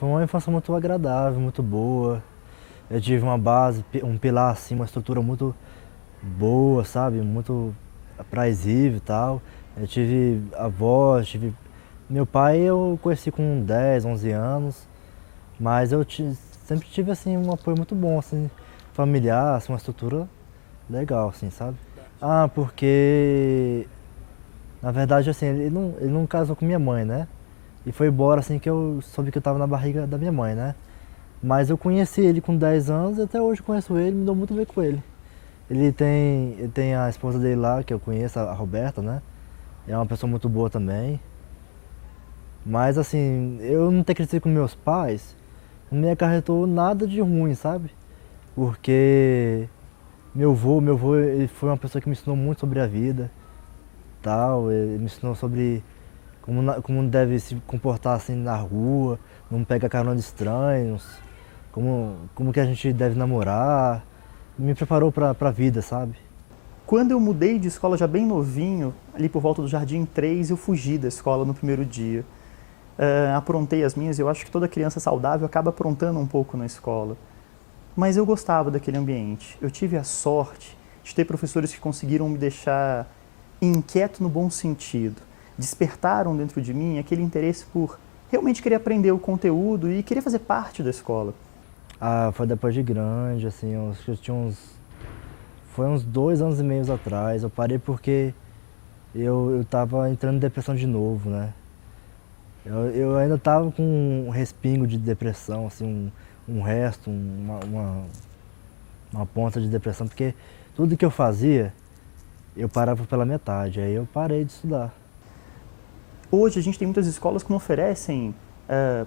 foi uma infância muito agradável, muito boa. Eu tive uma base, um pilar assim, uma estrutura muito boa, sabe? Muito aprazível e tal. Eu tive avós, tive... Meu pai eu conheci com 10, 11 anos, mas sempre tive assim um apoio muito bom, assim, familiar, assim, uma estrutura legal, assim, sabe? Ah, porque na verdade assim, ele não casou com minha mãe, né? E foi embora assim que eu soube que eu tava na barriga da minha mãe, né? Mas eu conheci ele com 10 anos e até hoje conheço ele, me dou muito bem com ele. Ele tem a esposa dele lá, que eu conheço, a Roberta, né? É uma pessoa muito boa também. Mas assim, eu não ter crescido com meus pais não me acarretou nada de ruim, sabe? Porque meu avô, ele foi uma pessoa que me ensinou muito sobre a vida, tal. Ele me ensinou sobre como deve se comportar assim na rua, não pega carona de estranhos, como que a gente deve namorar. Me preparou pra vida, sabe? Quando eu mudei de escola já bem novinho, ali por volta do Jardim 3, eu fugi da escola no primeiro dia. Aprontei as minhas, eu acho que toda criança saudável acaba aprontando um pouco na escola. Mas eu gostava daquele ambiente. Eu tive a sorte de ter professores que conseguiram me deixar inquieto no bom sentido. Despertaram dentro de mim aquele interesse por realmente querer aprender o conteúdo e querer fazer parte da escola. Ah, foi depois de grande, assim, eu tinha foi uns 2 anos e meio atrás. Eu parei porque eu tava entrando em depressão de novo, né? Eu ainda tava com um respingo de depressão, assim, um resto, uma ponta de depressão, porque tudo que eu fazia, eu parava pela metade. Aí eu parei de estudar. Hoje a gente tem muitas escolas que não oferecem,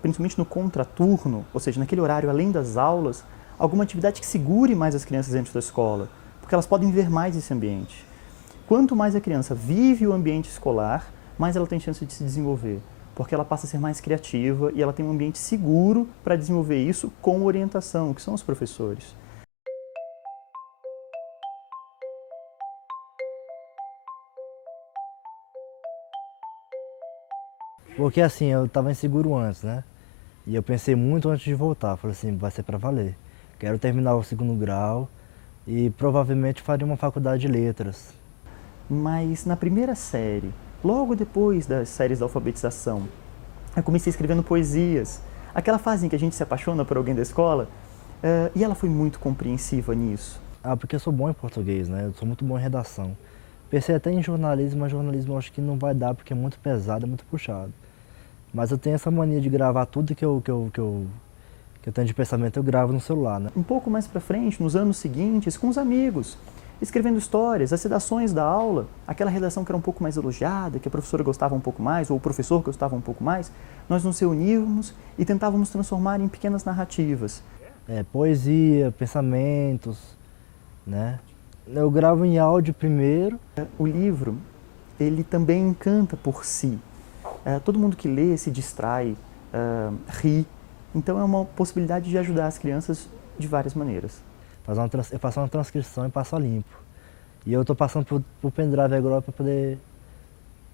principalmente no contraturno, ou seja, naquele horário além das aulas, alguma atividade que segure mais as crianças dentro da escola, porque elas podem ver mais esse ambiente. Quanto mais a criança vive o ambiente escolar, mais ela tem chance de se desenvolver, porque ela passa a ser mais criativa e ela tem um ambiente seguro para desenvolver isso com orientação, que são os professores. Porque assim, eu tava inseguro antes, né? E eu pensei muito antes de voltar. Falei assim, vai ser pra valer. Quero terminar o segundo grau e provavelmente faria uma faculdade de letras. Mas na primeira série, logo depois das séries da alfabetização, eu comecei escrevendo poesias. Aquela fase em que a gente se apaixona por alguém da escola, e ela foi muito compreensiva nisso. Ah, porque eu sou bom em português, né? Eu sou muito bom em redação. Pensei até em jornalismo, mas jornalismo eu acho que não vai dar porque é muito pesado, é muito puxado. Mas eu tenho essa mania de gravar tudo que eu tenho de pensamento, eu gravo no celular, né? Um pouco mais para frente, nos anos seguintes, com os amigos, escrevendo histórias, as redações da aula, aquela redação que era um pouco mais elogiada, que a professora gostava um pouco mais, ou o professor gostava um pouco mais, nós nos reunívamos e tentávamos transformar em pequenas narrativas. É, poesia, pensamentos, né? Eu gravo em áudio primeiro. O livro, ele também encanta por si. Todo mundo que lê se distrai, ri. Então é uma possibilidade de ajudar as crianças de várias maneiras. Eu faço uma transcrição e passo a limpo. E eu tô passando por pendrive agora para poder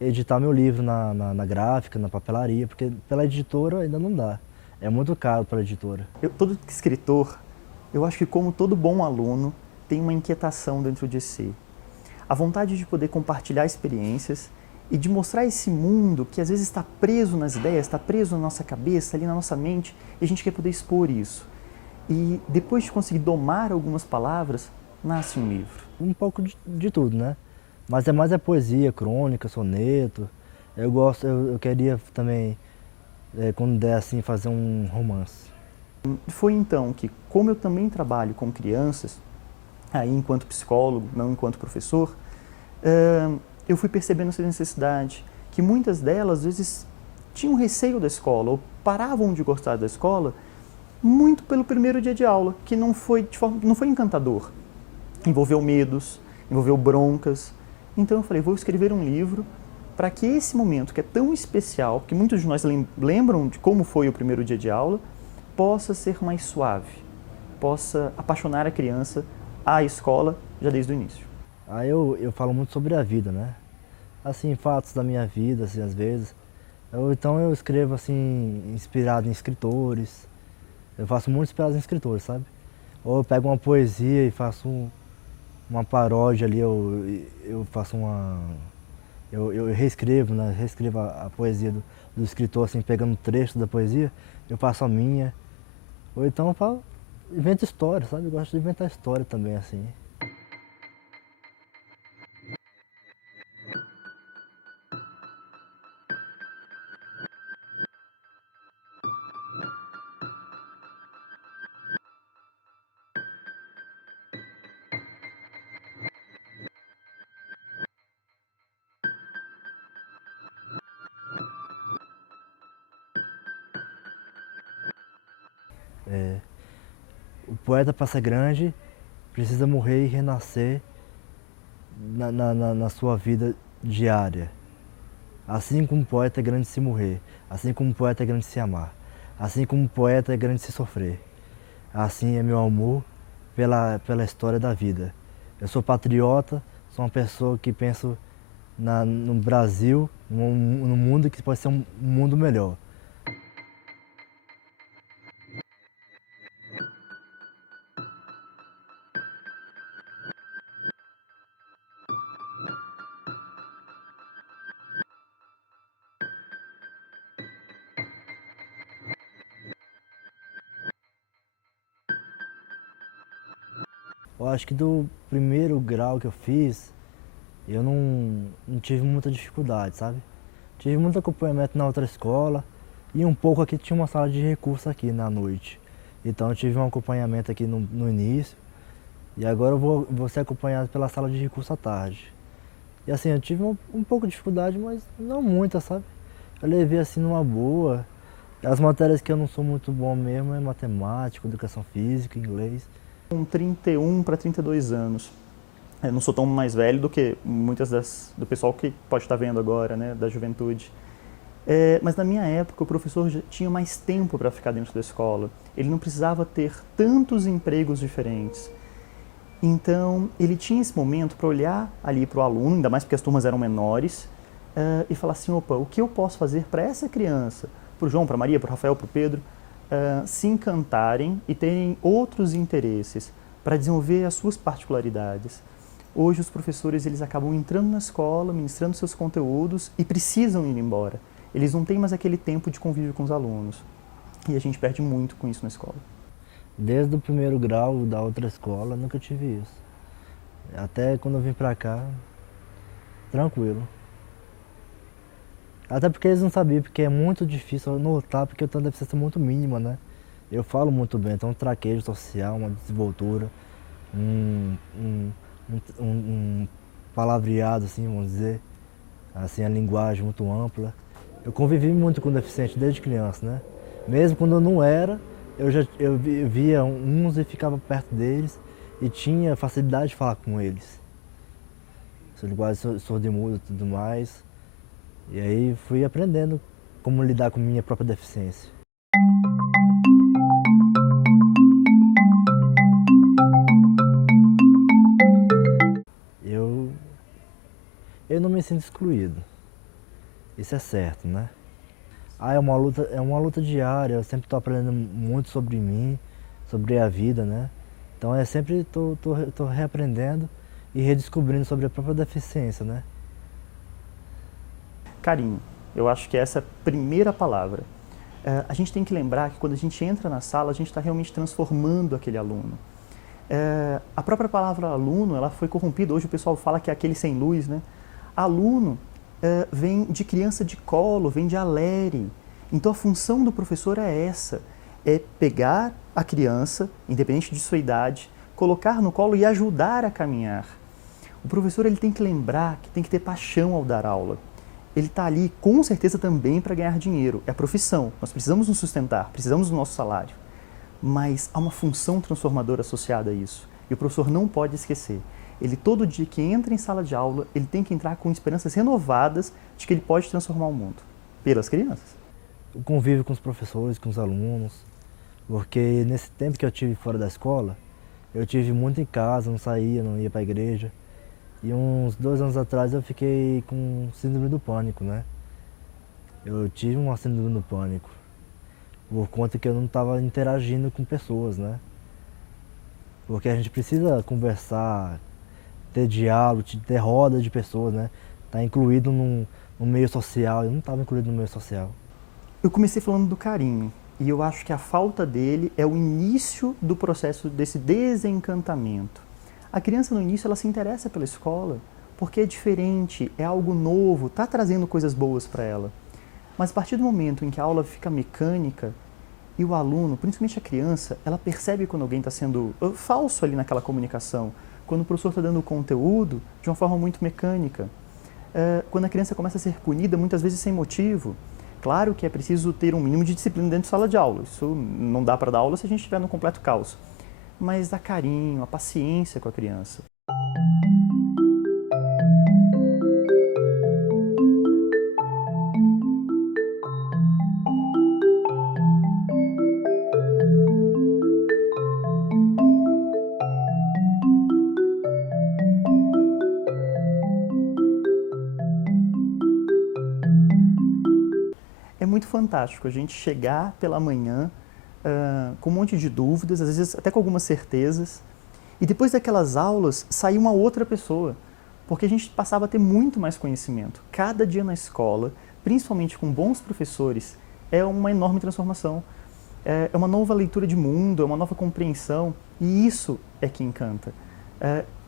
editar meu livro na gráfica, na papelaria, porque pela editora ainda não dá. É muito caro para a editora. Todo escritor, eu acho que como todo bom aluno, tem uma inquietação dentro de si. A vontade de poder compartilhar experiências e de mostrar esse mundo que às vezes está preso nas ideias, está preso na nossa cabeça, ali na nossa mente, e a gente quer poder expor isso. E depois de conseguir domar algumas palavras, nasce um livro. Um pouco de tudo, né? Mas é mais poesia, crônica, soneto. Eu queria também, quando der assim, fazer um romance. Foi então que, como eu também trabalho com crianças, aí enquanto psicólogo, não enquanto professor, eu fui percebendo essa necessidade, que muitas delas, às vezes, tinham receio da escola, ou paravam de gostar da escola, muito pelo primeiro dia de aula, que não foi encantador. Envolveu medos, envolveu broncas. Então eu falei, vou escrever um livro para que esse momento, que é tão especial, que muitos de nós lembram de como foi o primeiro dia de aula, possa ser mais suave, possa apaixonar a criança à escola já desde o início. Aí eu falo muito sobre a vida, né? Assim, fatos da minha vida, assim, às vezes. Ou então eu escrevo assim, inspirado em escritores. Eu faço muito inspirado em escritores, sabe? Ou eu pego uma poesia e faço uma paródia ali, eu faço uma. Eu reescrevo, né? Reescrevo a poesia do escritor, assim, pegando trechos da poesia, eu faço a minha. Ou então eu falo, invento história, sabe? Eu gosto de inventar história também, assim. O poeta, para ser grande, precisa morrer e renascer na sua vida diária. Assim como o poeta é grande se morrer, assim como o poeta é grande se amar, assim como o poeta é grande se sofrer. Assim é meu amor pela história da vida. Eu sou patriota, sou uma pessoa que penso no Brasil, no mundo que pode ser um mundo melhor. Eu acho que do primeiro grau que eu fiz, eu não tive muita dificuldade, sabe? Tive muito acompanhamento na outra escola e um pouco aqui tinha uma sala de recurso aqui na noite. Então eu tive um acompanhamento aqui no início e agora eu vou ser acompanhado pela sala de recurso à tarde. E assim, eu tive um pouco de dificuldade, mas não muita, sabe? Eu levei assim numa boa. As matérias que eu não sou muito bom mesmo é matemática, educação física, inglês. Com 31 para 32 anos. Eu não sou tão mais velho do que do pessoal que pode estar vendo agora, né, da juventude. Mas na minha época o professor já tinha mais tempo para ficar dentro da escola. Ele não precisava ter tantos empregos diferentes. Então ele tinha esse momento para olhar ali para o aluno, ainda mais porque as turmas eram menores, e falar assim, opa, o que eu posso fazer para essa criança, para o João, para a Maria, para o Rafael, para o Pedro, se encantarem e terem outros interesses para desenvolver as suas particularidades. Hoje os professores eles acabam entrando na escola, ministrando seus conteúdos e precisam ir embora. Eles não têm mais aquele tempo de convívio com os alunos. E a gente perde muito com isso na escola. Desde o primeiro grau da outra escola, nunca tive isso. Até quando eu vim pra cá, tranquilo. Até porque eles não sabiam, porque é muito difícil notar, porque eu tenho uma deficiência muito mínima, né? Eu falo muito bem, então um traquejo social, uma desenvoltura, um, um, um palavreado, assim, vamos dizer, assim, a linguagem muito ampla. Eu convivi muito com deficiente desde criança, né? Mesmo quando eu não era, eu via uns e ficava perto deles e tinha facilidade de falar com eles. Sou linguagem sordo-mudo e tudo mais. E aí fui aprendendo como lidar com minha própria deficiência. Eu, eu não me sinto excluído. Isso é certo, né? É uma luta diária, eu sempre estou aprendendo muito sobre mim, sobre a vida, né? Então é sempre tô reaprendendo e redescobrindo sobre a própria deficiência, né? Carinho. Eu acho que essa é a primeira palavra. A gente tem que lembrar que quando a gente entra na sala, a gente está realmente transformando aquele aluno. A própria palavra aluno, ela foi corrompida. Hoje o pessoal fala que é aquele sem luz, né? Aluno vem de criança de colo, vem de alere. Então a função do professor é essa, é pegar a criança, independente de sua idade, colocar no colo e ajudar a caminhar. O professor ele tem que lembrar que tem que ter paixão ao dar aula. Ele está ali com certeza também para ganhar dinheiro, é a profissão, nós precisamos nos sustentar, precisamos do nosso salário. Mas há uma função transformadora associada a isso. E o professor não pode esquecer. Ele, todo dia que entra em sala de aula, ele tem que entrar com esperanças renovadas de que ele pode transformar o mundo. Pelas crianças. O convívio com os professores, com os alunos, porque nesse tempo que eu tive fora da escola, eu tive muito em casa, não saía, não ia para a igreja. E uns 2 anos atrás eu fiquei com síndrome do pânico, né? Eu tive uma síndrome do pânico, por conta que eu não estava interagindo com pessoas, né? Porque a gente precisa conversar, ter diálogo, ter roda de pessoas, né? Tá incluído num meio social, eu não estava incluído no meio social. Eu comecei falando do carinho, e eu acho que a falta dele é o início do processo desse desencantamento. A criança no início ela se interessa pela escola, porque é diferente, é algo novo, está trazendo coisas boas para ela. Mas a partir do momento em que a aula fica mecânica, e o aluno, principalmente a criança, ela percebe quando alguém está sendo falso ali naquela comunicação, quando o professor está dando o conteúdo de uma forma muito mecânica. Quando a criança começa a ser punida, muitas vezes sem motivo. Claro que é preciso ter um mínimo de disciplina dentro de sala de aula. Isso não dá para dar aula se a gente estiver no completo caos. Mas dá carinho, a paciência com a criança. É muito fantástico a gente chegar pela manhã com um monte de dúvidas, às vezes até com algumas certezas, e depois daquelas aulas sair uma outra pessoa, porque a gente passava a ter muito mais conhecimento. Cada dia na escola, principalmente com bons professores, é uma enorme transformação. É uma nova leitura de mundo, é uma nova compreensão, e isso é que encanta.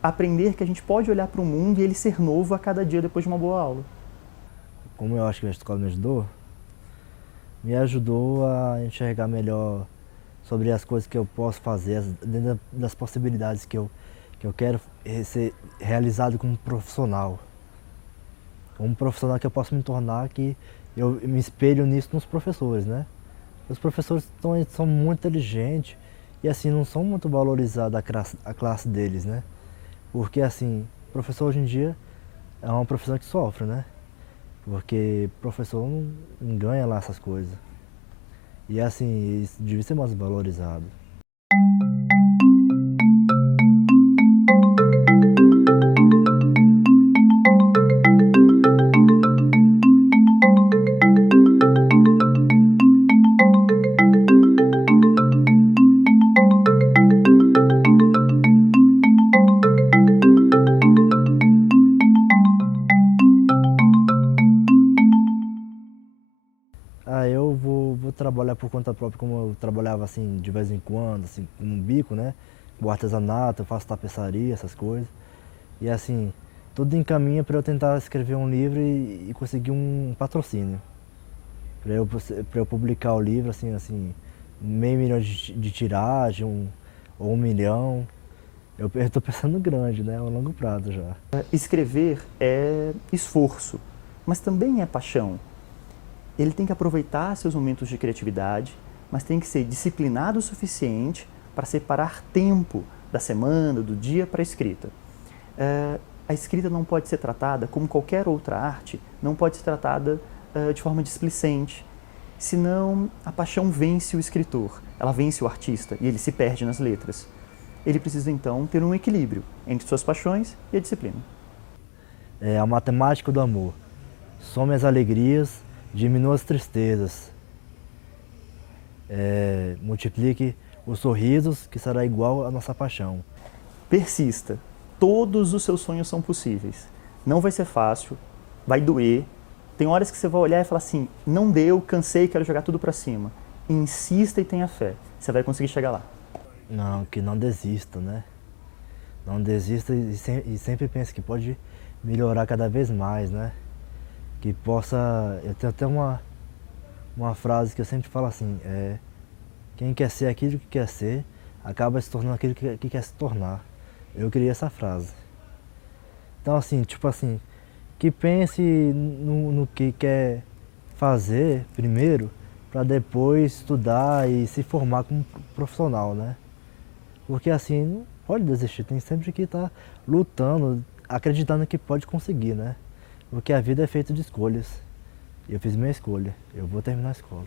Aprender que a gente pode olhar para o mundo e ele ser novo a cada dia depois de uma boa aula. Como eu acho que a escola me ajudou a enxergar melhor sobre as coisas que eu posso fazer, dentro das possibilidades que eu quero ser realizado como profissional. Como profissional que eu posso me tornar, que eu me espelho nisso nos professores, né? Os professores são muito inteligentes e assim não são muito valorizados a classe deles, né? Porque assim, professor hoje em dia é uma profissão que sofre, né? Porque professor não ganha lá essas coisas. E assim, isso devia ser mais valorizado. Eu vou trabalhar por conta própria, como eu trabalhava assim de vez em quando, assim, com um bico, né? O artesanato, eu faço tapeçaria, essas coisas. E assim, tudo encaminha para eu tentar escrever um livro e conseguir um patrocínio. Para eu publicar o livro, assim, meio milhão de tiragem, ou 1 milhão. Eu estou pensando grande, né? A longo prazo já. Escrever é esforço, mas também é paixão. Ele tem que aproveitar seus momentos de criatividade, mas tem que ser disciplinado o suficiente para separar tempo da semana, do dia para a escrita. A escrita não pode ser tratada como qualquer outra arte, não pode ser tratada de forma displicente, senão a paixão vence o escritor, ela vence o artista e ele se perde nas letras. Ele precisa então ter um equilíbrio entre suas paixões e a disciplina. É a matemática do amor. Some as alegrias, diminua as tristezas. Multiplique os sorrisos, que será igual à nossa paixão. Persista. Todos os seus sonhos são possíveis. Não vai ser fácil, vai doer. Tem horas que você vai olhar e falar assim, não deu, cansei, quero jogar tudo para cima. Insista e tenha fé. Você vai conseguir chegar lá. Não, que não desista, né? Não desista e sempre pense que pode melhorar cada vez mais, né? Que possa... Eu tenho até uma frase que eu sempre falo assim, quem quer ser aquilo que quer ser, acaba se tornando aquilo que quer se tornar. Eu criei essa frase. Então assim, tipo assim, que pense no que quer fazer primeiro, para depois estudar e se formar como profissional, né? Porque assim, não pode desistir, tem sempre que estar lutando, acreditando que pode conseguir, né? Porque a vida é feita de escolhas. E eu fiz minha escolha, eu vou terminar a escola.